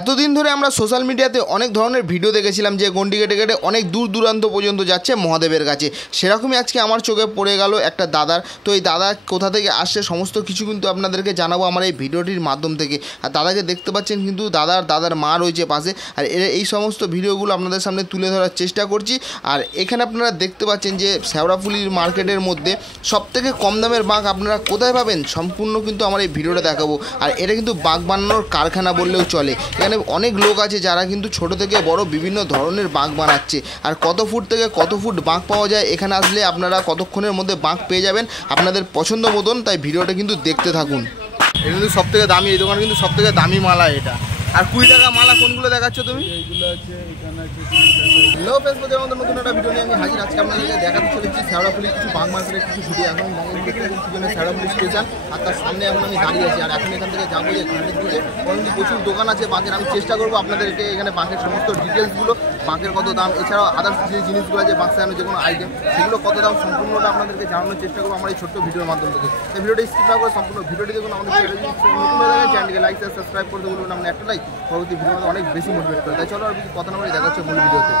এতদিন ধরে আমরা সোশ্যাল মিডিয়াতে অনেক ধরনের ভিডিও দেখেছিলাম যে গন্ডি কেটে কেটে অনেক দূর দূরান্ত পর্যন্ত যাচ্ছে মহাদেবের কাছে। সেরকমই আজকে আমার চোখে পড়ে গেল একটা দাদার। তো এই দাদা কোথা থেকে আসছে সমস্ত কিছু কিন্তু আপনাদেরকে জানাবো আমার এই ভিডিওটির মাধ্যম থেকে। আর দাদাকে দেখতে পাচ্ছেন কিন্তু দাদার মা রয়েছে পাশে। আর এই সমস্ত ভিডিওগুলো আপনাদের সামনে তুলে ধরার চেষ্টা করছি। আর এখানে আপনারা দেখতে পাচ্ছেন যে শেওড়াফুলির মার্কেটের মধ্যে সবথেকে কম দামের বাঁক আপনারা কোথায় পাবেন সম্পূর্ণ কিন্তু আমার এই ভিডিওটা দেখাবো। আর এটা কিন্তু বাঁক বানানোর কারখানা বললেও চলে। এখানে অনেক লোক আছে যারা কিন্তু ছোট থেকে বড় বিভিন্ন ধরনের বাঁক বানাচ্ছে। আর কত ফুট থেকে কত ফুট বাঁক পাওয়া যায় এখানে আসলে আপনারা কতক্ষণের মধ্যে বাঁক পেয়ে যাবেন আপনাদের পছন্দ মতন। তাই ভিডিওটা কিন্তু দেখতে থাকুন। এটা কিন্তু সব থেকে দামি, এই দোকান কিন্তু সব থেকে দামি মালা এটা। আর 20 টাকা মালা কোনগুলো দেখাচ্ছ তুমি? এইগুলো আছে, এখানে আছে। হ্যালো ফেসবুকের মধ্যে নতুন একটা ভিডিও নিয়ে আমি হাজির। আজকে আপনাদেরকে দেখাতে চলেছি শেওড়াফুলির কিছু বাঁক মার্কেটের কিছু ভিডিও। এখন শেওড়াফুলি স্টেশন আর তার সামনে এখন আমি দাঁড়িয়ে আছি। আর এখন এখান থেকে যাবো যে ঘাটের দিকে কিন্তু প্রচুর দোকান আছে বাঁকের। আমি চেষ্টা করবো আপনাদেরকে এখানে বাঁকের সমস্ত ডিটেলসগুলো, বাঁকের কত দাম, এছাড়াও আদার্স যে জিনিসগুলো আছে বাঁক সাজানোর যে কোনো আইটেম সেগুলো কত দাম সম্পূর্ণটা আপনাদেরকে জানানোর চেষ্টা করবো আমার এই ছোট্ট ভিডিওর মাধ্যম থেকে। এই ভিডিওটা স্কিপ না করে সম্পূর্ণ ভিডিওটি দেখুন। আমাদের চ্যানেলটিকে লাইক সাবস্ক্রাইব করতে বলবেন। আমরা একটা লাইক পরবর্তী ভিডিও অনেক বেশি মোটিভেট করে। তাই চলো আর কথা না বলে দেখা হচ্ছে মূল ভিডিওতে।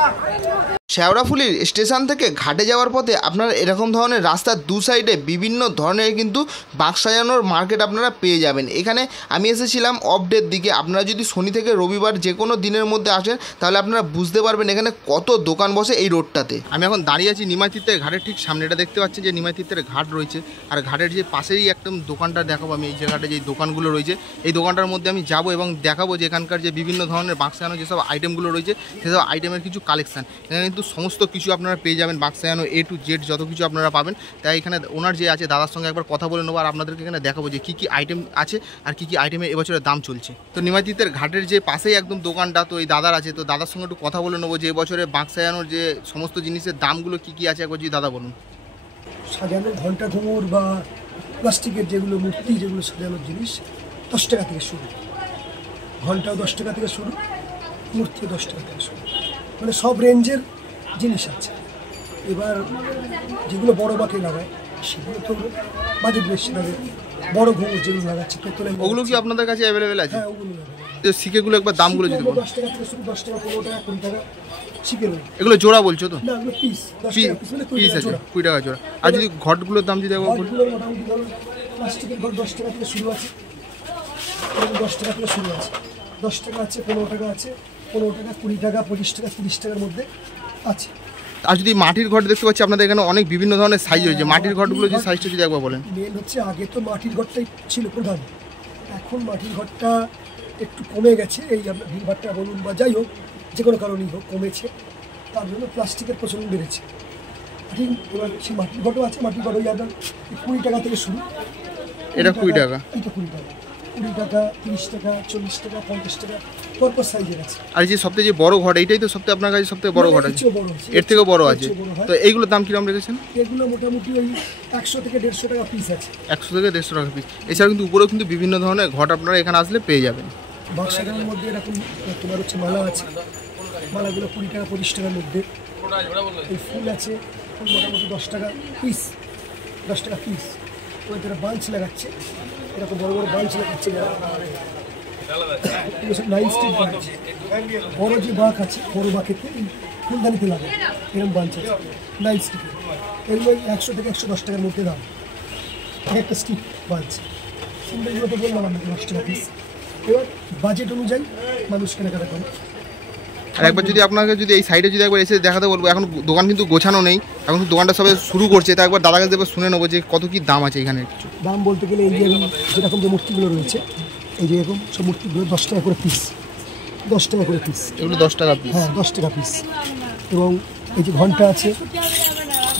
শেওড়াফুলির স্টেশন থেকে ঘাটে যাওয়ার পথে আপনারা এরকম ধরনের রাস্তার দু সাইডে বিভিন্ন ধরনের কিন্তু বাঁক সাজানোর মার্কেট আপনারা পেয়ে যাবেন। এখানে আমি এসেছিলাম অফ ডের দিকে। আপনারা যদি শনি থেকে রবিবার যে কোনো দিনের মধ্যে আসেন তাহলে আপনারা বুঝতে পারবেন এখানে কত দোকান বসে এই রোডটাতে। আমি এখন দাঁড়িয়ে আছি নিমাই তীর্থের ঘাটের ঠিক সামনে। এটা দেখতে পাচ্ছি যে নিমাই তীর্থের ঘাট রয়েছে। আর ঘাটের যে পাশেই একদম দোকানটা দেখাবো আমি। এই জায়গাটা যে দোকানগুলো রয়েছে এই দোকানটার মধ্যে আমি যাব এবং দেখাবো যে এখানকার যে বিভিন্ন ধরনের বাঁক সাজানোর যেসব আইটেমগুলো রয়েছে সেসব আইটেমের কিছু কালেকশান। এখানে কিন্তু সমস্ত কিছু আপনারা পেয়ে যাবেন বাঁক সাজানো A to Z যত কিছু আপনারা পাবেন। তাই এখানে ওনার যে আছে দাদার সঙ্গে একবার কথা বলে নেবো আর আপনাদেরকে এখানে দেখাবো যে কী কী আইটেম আছে আর কী কী আইটেমের এবছরের দাম চলছে। তো নিমাই তীর্থের ঘাটের যে পাশেই একদম দোকানটা, তো এই দাদার আছে। তো দাদার সঙ্গে একটু কথা বলে নেবো যে এবছরে বাঁক সাজানোর যে সমস্ত জিনিসের দামগুলো কী কী আছে একবার যদি দাদা বলুন। সাজানো ঘন্টা ঘুমুর বা প্লাস্টিকের যেগুলো মূর্তি যেগুলো সাজানোর জিনিস 10 টাকা থেকে শুরু, ঘন্টাও 10 টাকা থেকে শুরু, মূর্তিও 10 টাকা থেকে শুরু, মানে সব রেঞ্জের জিনিস আছে। এবার যেগুলো বড় বাঁকে লাগায় সেগুলো তো বাজেট বেশি লাগে। বড় ঘুমুর যেগুলো লাগাচ্ছে পেতলে, ওগুলো কি আপনাদের কাছে অ্যাভেলেবেল আছে? হ্যাঁ, ওগুলো শিখেগুলো একবার দামগুলো যদি বলুন। 10 টাকা থেকে শুরু, 10 টাকা, 15 টাকা, 20 টাকা শিখে রয়েছে। এগুলো জোড়া বলছো তো? না, এগুলো পিস, 10 টাকা পিস, মানে 20 পিস টাকা আছে, জোড়া। 20 টাকা জোড়া। আর যদি ঘটগুলোর দাম যদি একবার বলুন। ঘটগুলো মোটামুটি ধরো প্লাস্টিকের ঘট 10 টাকা থেকে শুরু আছে, 10 টাকা থেকে শুরু আছে, 10 টাকা আছে, 15 টাকা আছে, 15 টাকা, 20 টাকা, 25 টাকা, 30 টাকার মধ্যে আছে। আর যদি মাটির ঘট দেখতে পাচ্ছি আপনাদের এখানে অনেক বিভিন্ন ধরনের সাইজ রয়েছে। মাটির ঘটগুলো যে সাইজটা যদি একবার বলেন। মেন হচ্ছে আগে তো মাটির ঘরটাই ছিল প্রধান, এখন মাটির ঘরটা একটু কমে গেছে। এই আপনার ভিড়ভাড়টা বলুন বা যাই হোক, যে কোনো কারণেই হোক কমেছে, তার জন্য প্লাস্টিকের প্রচলন বেড়েছে। ঠিক, এবার সেই মাটির ঘটও আছে। মাটির ঘট ওই আপনার 20 টাকা থেকে শুরু। এটা 20 টাকা, এটা 20 টাকা, 20 টাকা, 30 টাকা, 40 টাকা, 50 টাকা, পরপর সাইজের আছে। আর যে সবথেকে যে বড় ঘট এইটাই তো সবথেকে আপনার কাছে সবথেকে বড় ঘট আছে? এর থেকেও বড় আছে। তো এইগুলোর দাম কিরকম রেখেছেন? এগুলো মোটামুটি ওই 100 থেকে 150 টাকা পিস আছে। 100 থেকে 150 টাকা পিস। এছাড়া কিন্তু উপরেও কিন্তু বিভিন্ন ধরনের ঘট আপনারা এখানে আসলে পেয়ে যাবেন। বাক্স সাজানোর মধ্যে এরকম তোমার হচ্ছে মালা আছে, মালাগুলো 20 টাকা 25 টাকার মধ্যে। এই ফুল আছে, ফুল মোটামুটি 10 টাকা পিস, 10 টাকা পিস। ওই যারা বাঞ্চ লাগাচ্ছে, এরকম বড় বড় বাঞ্চ লাগাচ্ছে যারা, এগুলো সব 9 স্টিক বাঞ্চ। বড় যে বাঁক আছে, বড় বাঁকেতে ফুলদানিতে লাগে এরকম বাঞ্চ আছে 9 স্টিক। এগুলো 100 থেকে 110 টাকার মধ্যে দাম একটা স্টিক বাঞ্চ। সিম্পলগুলো তো বললাম আপনাকে 10 টাকা পিস। এবার বাজেট অনুযায়ী মানুষ কেনাকাটা করে। আর একবার যদি আপনাকে যদি এই সাইডে যদি একবার এসে দেখাতে বলবো, এখন দোকান কিন্তু গোছানো নেই, এখন দোকানটা সবাই শুরু করছে। তা একবার দাদার কাছে একবার শুনে নেবো যে কত কি দাম আছে এখানে। কিছু দাম বলতে গেলে এই যে যেরকম যে মূর্তিগুলো রয়েছে, এই যে এরকম সব মূর্তিগুলো 10 টাকা করে পিস, 10 টাকা করে পিস। এগুলো 10 টাকা পিস? হ্যাঁ, 10 টাকা পিস। এবং এই যে ঘন্টা আছে,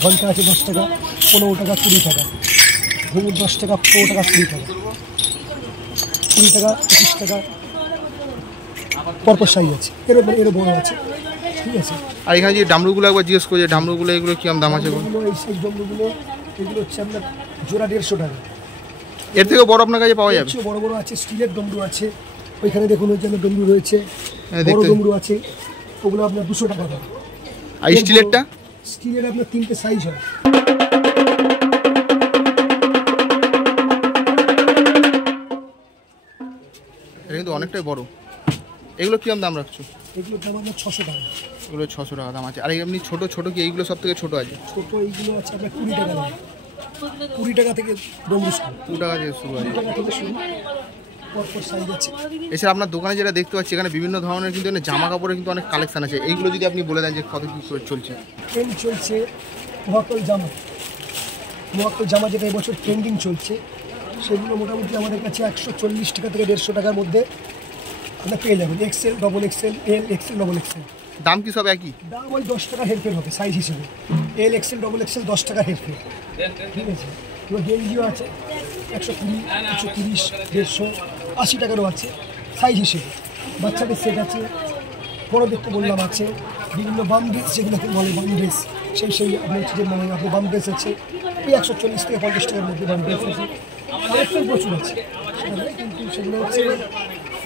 ঘন্টা আছে 10 টাকা, 15 টাকা, 20 টাকা। ঘুমুর 10 টাকা, 15 টাকা, 20 টাকা, 20 টাকা, 25 টাকা, পরপর সাইজ আছে। এরও বড় আছে, ঠিক আছে। আর এখানে যে ডামরুগুলো একবার জিজ্ঞেস করছে, ডামরুগুলো এগুলো কিরকম দাম আছে? এই সাইজ ডমরুগুলো এগুলো হচ্ছে আপনার জোড়া 150 টাকা। এর থেকেও বড় আপনার কাছে পাওয়া যাবে? বড় বড় আছে, স্টিলের ডমরু আছে। ওইখানে দেখুন ওই জন্য ডমরু রয়েছে, বড় ডমরু আছে, ওগুলো আপনার 200 টাকা দাম। আর স্টিলেরটা? স্টিলের আপনার 3টে সাইজ হয়। এটা কিন্তু অনেকটাই বড়। এগুলো কিরম দাম রাখছো? এগুলোর দাম আপনার 600 টাকা। এগুলো 600 টাকা দাম আছে। আর এমনি ছোটো ছোটো কি এইগুলো সব থেকে ছোটো আছে? ছোটো এইগুলো আছে আপনার 20 টাকা দাম, 20 টাকা থেকে ডমরু শুরু, 2 টাকা থেকে শুরু আছে। 20 টাকা থেকে শুরু, পরপর সাইজ আছে। এছাড়া আপনার দোকানে যেটা দেখতে পাচ্ছি এখানে বিভিন্ন ধরনের কিন্তু এখানে জামা কাপড়ের কিন্তু অনেক কালেকশন আছে। এইগুলো যদি আপনি বলে দেন যে কত কী করে চলছে? ট্রেন্ড চলছে মহাকল জামা যেটা এবছর ট্রেন্ডিং চলছে, সেগুলো মোটামুটি আমাদের কাছে 140 টাকা থেকে 150 টাকার মধ্যে আমরা পেয়ে যাবেন। XL, double XL, L XL, double XL. দাম কি সব একই? দাম ওই 10 টাকা হেরফের হবে সাইজ হিসেবে। এল এক্সেল, ডবল এক্সেল 10 টাকা হেরফের, ঠিক আছে। এবার গেঞ্জিও আছে 120, 130, 150, 80 টাকারও আছে সাইজ হিসেবে। বাচ্চাদের সেট আছে, বড়োদের তো বললাম আছে, বিভিন্ন বাম ড্রেস যেগুলোকে বলে বাম ড্রেস, সেই আপনার হচ্ছে যে মানে আপনার বাম ড্রেস আছে ওই 140 থেকে 50 টাকার মধ্যে বাম ড্রেস আছে। কালেকশন প্রচুর আছে, কিন্তু সেগুলো হচ্ছে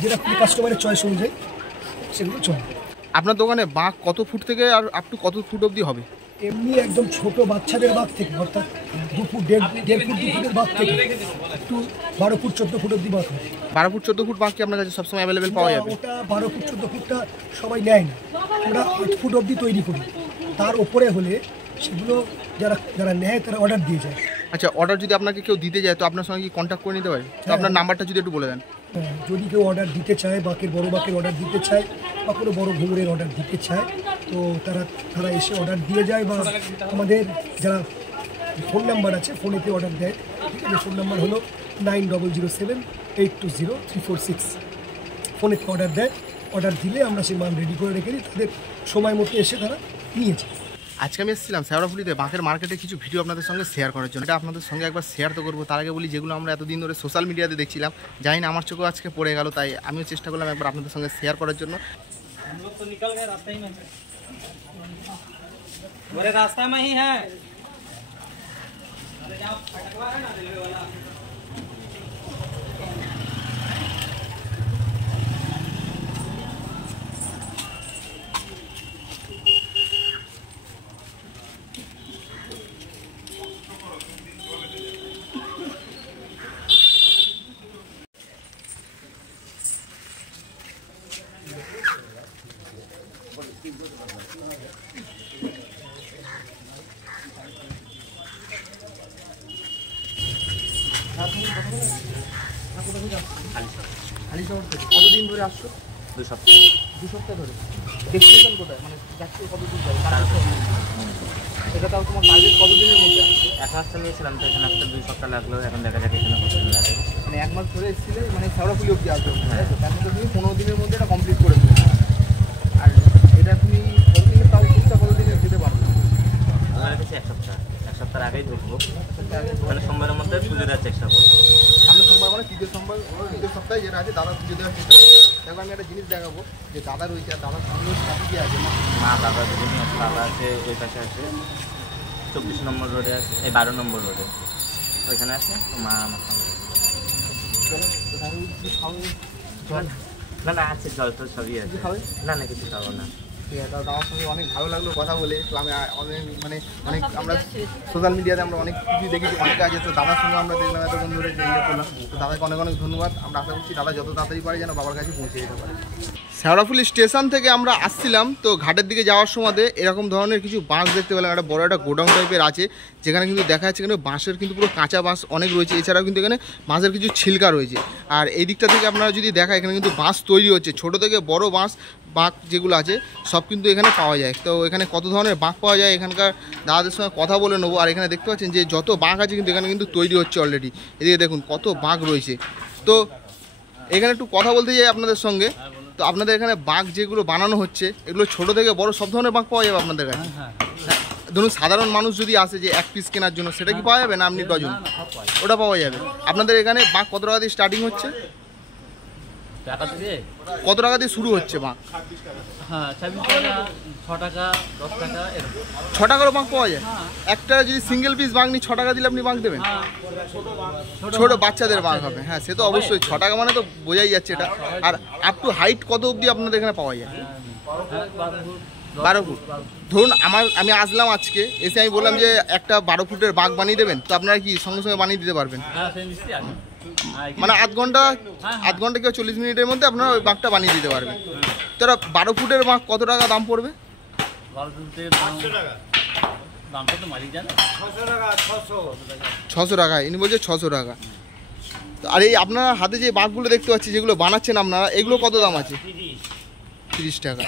যেটা কাস্টমারের চয়েস অনুযায়ী সেগুলো চলে। আপনার দোকানে বাঁক কত ফুট থেকে আর আপ টু কত ফুট অবধি হবে? এমনি একদম ছোট বাচ্চাদের বাঘ থেকে, অর্থাৎ 2 ফুট, 1.5 ফুট, 2 ফুটের বাঘ থেকে একটু 12 ফুট 14 ফুট অবধি বাঘ হবে। 12 ফুট 14 ফুট বাঁক কি আপনার কাছে সবসময় অ্যাভেলেবেল পাওয়া যাবে? ওটা 12 ফুট 14 ফুটটা সবাই নেয় না, ওরা 8 ফুট অবধি তৈরি করি। তার ওপরে হলে সেগুলো যারা নেয় তারা অর্ডার দিয়ে যায়। আচ্ছা, অর্ডার যদি আপনাকে কেউ দিতে যায় তো আপনার সঙ্গে কি কন্ট্যাক্ট করে নিতে পারে? তো আপনার নাম্বারটা যদি একটু বলে দেন। হ্যাঁ, যদি কেউ অর্ডার দিতে চায়, বড় বাঁকের অর্ডার দিতে চায় বা কোনো বড় ঘুঙুরের অর্ডার দিতে চায়, তো তারা এসে অর্ডার দিয়ে যায়। বা আমাদের যারা ফোন নাম্বার আছে, ফোনেতে অর্ডার দেয়, ঠিক আছে। ফোন নাম্বার হলো 9007820346। ফোনেতে অর্ডার দেয়, অর্ডার দিলে আমরা সেই মাল রেডি করে রেখে দিই, তাদের সময় মতো এসে তারা নিয়ে যায়। আজকে আমি এসেছিলাম শেওড়াফুলিতে বাঁকের মার্কেটে কিছু ভিডিও আপনাদের সঙ্গে শেয়ার করার জন্য। এটা আপনাদের সঙ্গে একবার শেয়ার তো করবো, তার আগে বলি যেগুলো আমরা এতদিন ধরে সোশ্যাল মিডিয়াতে দেখছিলাম, জানি না আমার চোখেও আজকে পড়ে গেল, তাই আমিও চেষ্টা করলাম একবার আপনাদের সঙ্গে শেয়ার করার জন্য। রাস্তা में ही है। খালি শহর থেকে কতদিন ধরে আসছো? 2 সপ্তাহ। 2 সপ্তাহ ধরে। ডেস্টিনেশন কোথায়, মানে যাচ্ছো কতদিন যাবে? এটা তাও তোমার টার্গেট কতদিনের মধ্যে আসছে? 1 মাস চলে গেছিলাম তো, এখানে আসতে 2 সপ্তাহ লাগলো। এখন দেখা যাক এখানে কতদিন লাগে। মানে 1 মাস ধরে এসেছিলে, মানে শেওড়াফুলি অবধি আসবে, তাই তো? তার মধ্যে তুমি 15 দিনের মধ্যে এটা কমপ্লিট করে দেবে। আর এটা তুমি কতদিনের তাও চেষ্টা কতদিনের দিতে পারবে? আমার কাছে 1 সপ্তাহ, 1 সপ্তাহের আগেই ঢুকবো। মানে সোমবারের মধ্যে পুজো দেওয়ার চেষ্টা করবো। সামনে সোমবার মানে তৃতীয় সপ্তাহে যেটা আছে দাদা পুজো দেওয়ার চেষ্টা করবো। দেখো আমি একটা জিনিস দেখাবো, যে দাদা রয়েছে আর দাদার সঙ্গে সাথে কি আছে না, মা বাবা দুজনই আছে। বাবা আছে ওই পাশে আছে, 24 নম্বর রোডে আছে, এই 12 নম্বর রোডে ওইখানে আছে। মা আমার সঙ্গে চলো তো তাহলে কি খাওয়া জল না না আছে, জল তো সবই আছে। খাবে? না না কিছু খাবো না। ঠিক আছে, দাদা আমার সঙ্গে অনেক ভালো লাগলো কথা বলে। তো আমি অনেক আমরা সোশ্যাল মিডিয়াতে আমরা অনেক কিছু দেখেছি, অনেক আছে, তো দাদার সঙ্গে আমরা দেখলাম এতক্ষণ ধরে ইয়ে করলাম। তো দাদাকে অনেক অনেক ধন্যবাদ। আমরা আশা করছি দাদা যত তাড়াতাড়ি পারে যেন বাবার কাছে পৌঁছে যেতে পারে। শেওড়াফুলি স্টেশন থেকে আমরা আসছিলাম, তো ঘাটের দিকে যাওয়ার সময় এরকম ধরনের কিছু বাঁশ দেখতে পেলাম। একটা বড় একটা গোডাউন টাইপের আছে, যেখানে কিন্তু দেখা যাচ্ছে এখানে বাঁশের কিন্তু পুরো কাঁচা বাঁশ অনেক রয়েছে। এছাড়াও কিন্তু এখানে বাঁশের কিছু ছিলকা রয়েছে। আর এই দিকটা থেকে আপনারা যদি দেখা, এখানে কিন্তু বাঁশ তৈরি হচ্ছে, ছোটো থেকে বড় বাঁশ বাঁক যেগুলো আছে সব কিন্তু এখানে পাওয়া যায়। তো এখানে কত ধরনের বাঁক পাওয়া যায় এখানকার দাদাদের সঙ্গে কথা বলে নেবো। আর এখানে দেখতে পাচ্ছেন যে যত বাঁক আছে কিন্তু এখানে কিন্তু তৈরি হচ্ছে অলরেডি। এদিকে দেখুন কত বাঁক রয়েছে। তো এখানে একটু কথা বলতে যাই আপনাদের সঙ্গে। তো আপনাদের এখানে বাঁক যেগুলো বানানো হচ্ছে, এগুলো ছোট থেকে বড় সব ধরনের বাঁক পাওয়া যাবে আপনাদের কাছে? ধরুন সাধারণ মানুষ যদি আসে যে 1 পিস কেনার জন্য, সেটা কি পাওয়া যাবে না আপনি ডজন? ওটা পাওয়া যাবে। আপনাদের এখানে বাঁক কত টাকা দিয়ে স্টার্টিং হচ্ছে? কত টাকা দিয়ে শুরু হচ্ছে বাঁক? হ্যাঁ 26 টাকা, 6 টাকা, 10 টাকা এরকম। 6 টাকারও বাঁক পাওয়া যায়? একটা যদি সিঙ্গেল পিস বাঁক নিই 6 টাকা দিলে আপনি বাঁক দেবেন? ছোট বাচ্চাদের বাঁক হবে, হ্যাঁ সে তো অবশ্যই। 6 টাকা মানে তো বোঝাই যাচ্ছে এটা। আর আপ টু হাইট কত অবধি আপনাদের এখানে পাওয়া যায়? 12 ফুট। ধরুন আমি আসলাম আজকে, এসে আমি বললাম যে একটা 12 ফুটের বাঁক বানিয়ে দেবেন, তো আপনারা কি সঙ্গে সঙ্গে বানিয়ে দিতে পারবেন? মানে আধ ঘন্টা কি 40 মিনিটের মধ্যে আপনারা ওই বাঁকটা বানিয়ে দিতে পারবেন? তারা 12 ফুটের বাঁক কত টাকা দাম পড়বে? 12 ফুটের দামটা তো মালিক জানে। 600 টাকা, ইনি বলছে 600 টাকা। আর এই আপনার হাতে যে বাঁকগুলো দেখতে পাচ্ছি যেগুলো বানাচ্ছেন আপনারা, এগুলো কত দাম আছে? 30 টাকা।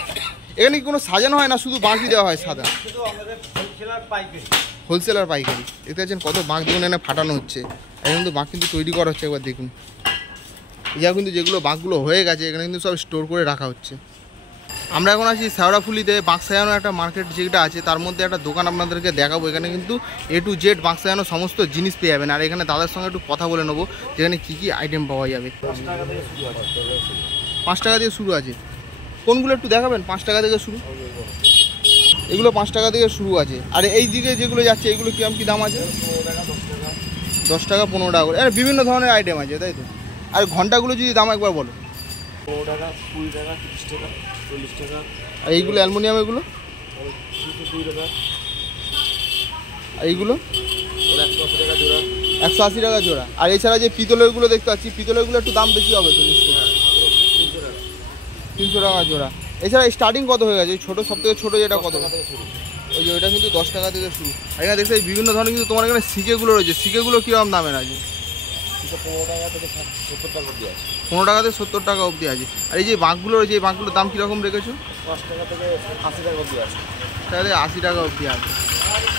এখানে কি কোনো সাজানো হয় না, শুধু বাঁকই দেওয়া হয় সাদা? হোলসেলার পাইকারি। দেখতে পাচ্ছেন কত বাঁক দেখুন এখানে ফাটানো হচ্ছে। এখন কিন্তু বাঁক কিন্তু তৈরি করা হচ্ছে, একবার দেখুন। যা কিন্তু যেগুলো বাঁকগুলো হয়ে গেছে এখানে কিন্তু সব স্টোর করে রাখা হচ্ছে। আমরা এখন আছি শেওড়াফুলিতে বাঁক সাজানো একটা মার্কেট যেটা আছে, তার মধ্যে একটা দোকান আপনাদেরকে দেখাবো। এখানে কিন্তু A to Z বাঁক সাজানো সমস্ত জিনিস পেয়ে যাবেন। আর এখানে দাদার সঙ্গে একটু কথা বলে নেবো যেখানে কী কী আইটেম পাওয়া যাবে। 5 টাকা দিয়ে শুরু আছে। কোনগুলো একটু দেখাবেন? 5 টাকা থেকে শুরু, এগুলো 5 টাকা থেকে শুরু আছে। আর এই দিকে যেগুলো যাচ্ছে এগুলো কিরকম কী দাম আছে? 10 টাকা 15 টাকা করে, বিভিন্ন ধরনের আইটেম আছে, তাই তো? আর ঘন্টাগুলো যদি দাম একবার বলো। 15 টাকা, 20 টাকা, 30 টাকা, 40 টাকা। আর এইগুলো অ্যালুমিনিয়াম, এগুলো 2 টাকা। আর এইগুলো 180 টাকা জোড়া। 180 টাকা জোড়া। আর এছাড়া যে পিতলেরগুলো দেখতে পাচ্ছি, পিতলেরগুলো একটু দাম বেশি হবে তো নিশ্চয়ই? 300 টাকা জোড়া। এছাড়া স্টার্টিং কত হয়ে গেছে? ছোটো, সব থেকে ছোটো যেটা কত? ওই যে ওইটা কিন্তু 10 টাকা থেকে শুরু। আর এখানে দেখতে বিভিন্ন ধরনের কিন্তু তোমার এখানে সিকেগুলো রয়েছে। সিকেগুলো কীরকম দামের আছে? 15 টাকা থেকে 70 টাকা অবধি আছে। 15 টাকা থেকে 70 টাকা অবধি আছে। আর এই যে বাঁকগুলো রয়েছে, এই বাঁকগুলোর দাম কীরকম রেখেছো? 5 টাকা থেকে 80 টাকা অবধি আছে। তাহলে 80 টাকা অবধি আছে।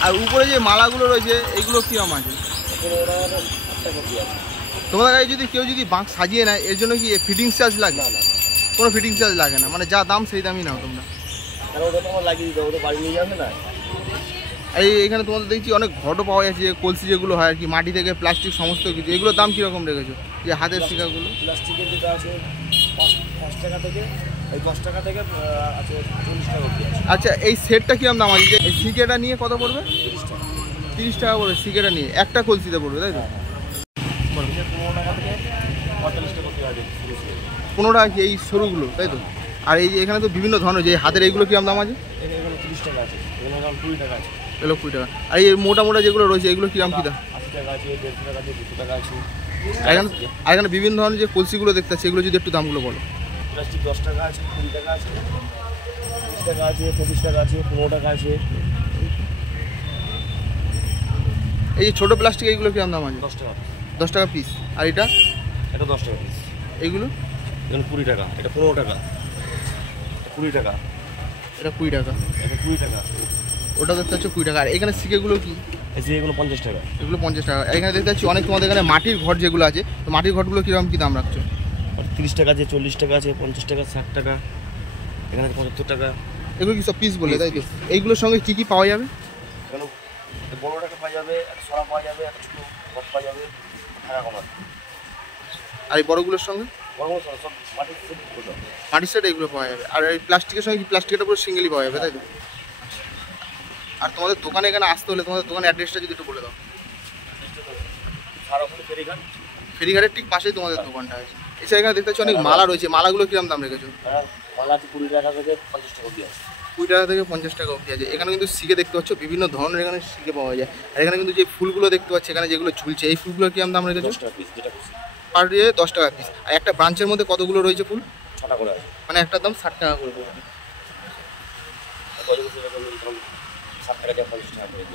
আর উপরে যে মালাগুলো রয়েছে এইগুলো কীরকম আছে? 15 টাকা থেকে 8 টাকা অবধি আছে। তোমাদের কাছে যদি কেউ যদি বাঁক সাজিয়ে নেয় এর জন্য কি ফিটিংস চার্জ লাগে? না। কোনো ফিটিংস চার্জ লাগে না, মানে যা দাম সেই দামই নাও তোমরা? আর ওটা তো আমার লাগিয়ে দিতে হবে, ওটা বাড়ি নিয়ে যাবে না। আর এখানে তোমাদের দেখছি অনেক ঘটও পাওয়া যাচ্ছে, যে কলসি যেগুলো হয় আর কি, মাটি থেকে প্লাস্টিক সমস্ত কিছু, এগুলোর দাম কীরকম রেখেছো? যে হাতের শিকাগুলো প্লাস্টিকের যেটা আছে 5 টাকা থেকে, এই 10 টাকা থেকে আছে 40 টাকা অবধি আছে। আচ্ছা, এই সেটটা কীরকম দাম আছে? যে এই শিকেটা নিয়ে কত পড়বে? 30 টাকা পড়বে শিকেটা নিয়ে, একটা কলসিতে পড়বে, তাই তো? 15 টাকা থেকে 45 টাকা অবধি আছে। 15 টাকা কি এই সরুগুলো, তাই তো? আর এই যে এখানে তো বিভিন্ন ধরনের যে হাতের এইগুলো কীরকম দাম আছে? এখানে 30 টাকা আছে, এখানে 20 টাকা আছে। এগুলো 20 টাকা। আর এই মোটা মোটা যেগুলো রয়েছে এগুলো কীরকম কী দাম? 80 টাকা আছে, 150 টাকা আছে, 200 টাকা আছে। আর এখানে বিভিন্ন ধরনের যে কলসিগুলো দেখতে পাচ্ছি এগুলো যদি একটু দামগুলো বলো। প্লাস্টিক 10 টাকা আছে, 20 টাকা আছে, 30 টাকা আছে, 25 টাকা আছে, 15 টাকা আছে। এই যে ছোটো প্লাস্টিক এইগুলো কীরকম দাম আছে? 10 টাকা। 10 টাকা পিস। আর এটা এটা 10 টাকা পিস। এইগুলো এখানে 20 টাকা, এটা 15 টাকা, 20 টাকা, এটা 20 টাকা। এটা 20 টাকা। ওটা দেখতে পাচ্ছ 20 টাকা। আর এখানে শিকেগুলো কি? এই যে এগুলো 50 টাকা। এগুলো 50 টাকা। এখানে দেখতে পাচ্ছি অনেক তোমাদের এখানে মাটির ঘর যেগুলো আছে, তো মাটির ঘরগুলো কীরকম কী দাম রাখছো? 30 টাকা আছে, 40 টাকা আছে, 50 টাকা, 60 টাকা, এখানে 75 টাকা। এগুলো কি সব পিস বলে, তাই তো? এইগুলোর সঙ্গে কী কী পাওয়া যাবে? কেন বড় টাকা পাওয়া যাবে, একটা সরা পাওয়া যাবে, একটা ছোটো ঘর পাওয়া যাবে, টাকা কমার। আর এই বড়গুলোর সঙ্গে বড় বড় সব মাটির সেট করতে হবে। মাটির সেট এগুলো পাওয়া যাবে। আর এই প্লাস্টিকের সঙ্গে কি প্লাস্টিকটা পুরো সিঙ্গেলই পাওয়া যাবে, তাই তো? আর তোমাদের দোকানে এখানে আসতে হলে তোমাদের দোকানের অ্যাড্রেসটা যদি একটু বলে দাও। সারাফুলি ফেরিঘাট। ফেরিঘাটের ঠিক পাশেই তোমাদের দোকানটা আছে। এছাড়া এখানে দেখতে পাচ্ছি অনেক মালা রয়েছে। মালাগুলো কিরকম দাম রেখেছো? মালা আছে 20 টাকা থেকে 50 টাকা অবধি আছে। 20 টাকা থেকে 50 টাকা অবধি আছে। এখানে কিন্তু শিকে দেখতে পাচ্ছ বিভিন্ন ধরনের এখানে শিকে পাওয়া যায়। আর এখানে কিন্তু যে ফুলগুলো দেখতে পাচ্ছি এখানে যেগুলো ঝুলছে, এই ফুলগুলো কিরকম দাম রেখেছো? 10 টাকা পিস, যেটা খুশি। পার ডে 10 টাকা পিস। আর একটা ব্রাঞ্চের মধ্যে কতগুলো রয়েছে ফুল? 6 টাকা করে আছে। মানে একটার দাম 60 টাকা করে পড়বে।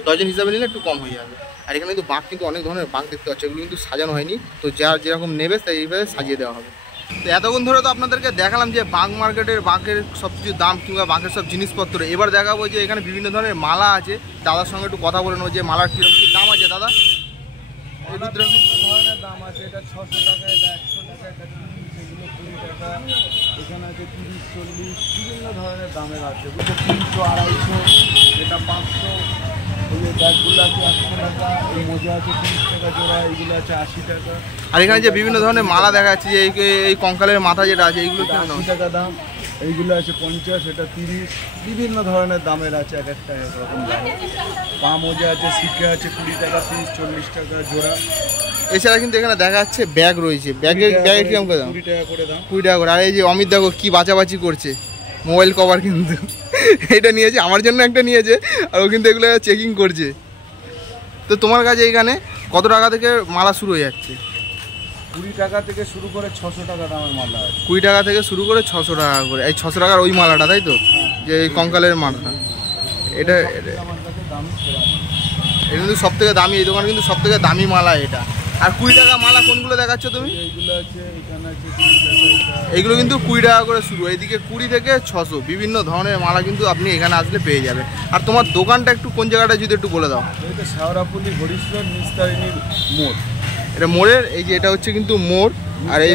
ডজন হিসাবে নিলে একটু কম হয়ে যাবে। আর এখানে কিন্তু বাঁক কিন্তু অনেক ধরনের বাঁক দেখতে পাচ্ছি, এগুলো কিন্তু সাজানো হয়নি, তো যার যেরকম নেবে তাই এইভাবে সাজিয়ে দেওয়া হবে। তো এতক্ষণ ধরে তো আপনাদেরকে দেখালাম যে বাঁক মার্কেটের বাঁকের সব কিছু দাম কিংবা বাঁকের সব জিনিসপত্র। এবার দেখাবো যে এখানে বিভিন্ন ধরনের মালা আছে। দাদার সঙ্গে একটু কথা বলে নেবো যে মালার কীরকম কী দাম আছে। দাদা, বিভিন্ন ধরনের দাম আছে। এটা 600 টাকা, এটা 100 টাকা, এটা 30, এগুলো 20 টাকা, এখানে আছে 30, 40, বিভিন্ন ধরনের দামের আছে। এগুলো 300, 250, এটা 500, এই ব্যাগগুলো আছে 100 টাকা, এই মোজা আছে 30 টাকা জোড়া, এইগুলো আছে 80 টাকা। আর এখানে যে বিভিন্ন ধরনের মালা দেখা যাচ্ছে যে এই কঙ্কালের মাথা যেটা আছে এইগুলো এটা 80 টাকা দাম, এইগুলো আছে 50, এটা 30, বিভিন্ন ধরনের দামের আছে, এক একটা এক রকম দাম। পা মোজা আছে, শিকে আছে 20 টাকা পিস, 40 টাকা জোড়া। এছাড়া কিন্তু এখানে দেখা যাচ্ছে ব্যাগ রয়েছে। ব্যাগের কিরকম করে দাম? 20 টাকা করে দাম। 20 টাকা করে। আর এই যে অমিত দেখো কি বাঁচাবাচি করছে, মোবাইল কভার কিন্তু এটা নিয়েছে, আমার জন্য একটা নিয়েছে, আর ও কিন্তু এগুলো চেকিং করছে। তো তোমার কাছে এখানে কত টাকা থেকে মালা শুরু হয়ে যাচ্ছে? 20 টাকা থেকে শুরু করে 600 টাকা দামের মালা আছে। 20 টাকা থেকে শুরু করে 600 টাকা করে। এই 600 টাকার ওই মালাটা, তাই তো? যে এই কঙ্কালের মালাটা, এটা আমার কাছে দামি সেরা মাল। এটা কিন্তু সব থেকে দামি, এই দোকানে কিন্তু সব থেকে দামি মালা এটা। আর 20 টাকা মালা কোনগুলো দেখাচ্ছ তুমি? এইগুলো আছে, এখানে আছে 20 টাকা। এইগুলো কিন্তু 20 টাকা করে শুরু, এইদিকে 20 থেকে 600 বিভিন্ন ধরনের মালা কিন্তু আপনি এখানে আসলে পেয়ে যাবেন। আর তোমার দোকানটা একটু কোন জায়গাটা যদি একটু বলে দাও। এটা শেওড়াফুলি হরিশ্বর নিস্তারিণীর মোড়। এটা মোড়ের, এই যে এটা হচ্ছে কিন্তু মোড়, আর এই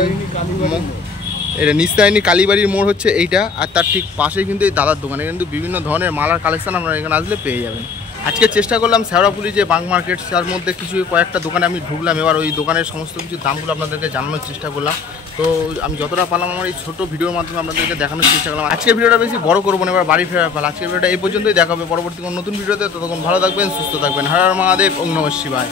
এটা নিস্তারিণী কালীবাড়ির মোড় হচ্ছে এইটা। আর তার ঠিক পাশেই কিন্তু এই দাদার দোকানে কিন্তু বিভিন্ন ধরনের মালার কালেকশন আপনারা এখানে আসলে পেয়ে যাবেন। আজকে চেষ্টা করলাম শেওড়াফুলি যে বাং মার্কেট, তার মধ্যে কিছু কয়েকটা দোকানে আমি ঢুকলাম, এবার ওই দোকানের সমস্ত কিছু দামগুলো আপনাদেরকে জানানোর চেষ্টা করলাম। তো আমি যতটা পারলাম আমার এই ছোটো ভিডিওর মাধ্যমে আপনাদেরকে দেখানোর চেষ্টা করলাম। আজকের ভিডিওটা বেশি বড় করবো না, এবার বাড়ি ফেরার পালা। আজকের ভিডিওটা এই পর্যন্তই, দেখা হবে পরবর্তী কোনো নতুন ভিডিওতে। ততক্ষণ ভালো থাকবেন, সুস্থ থাকবেন। হর হর মহাদেব, ওম নমঃ শিবায়।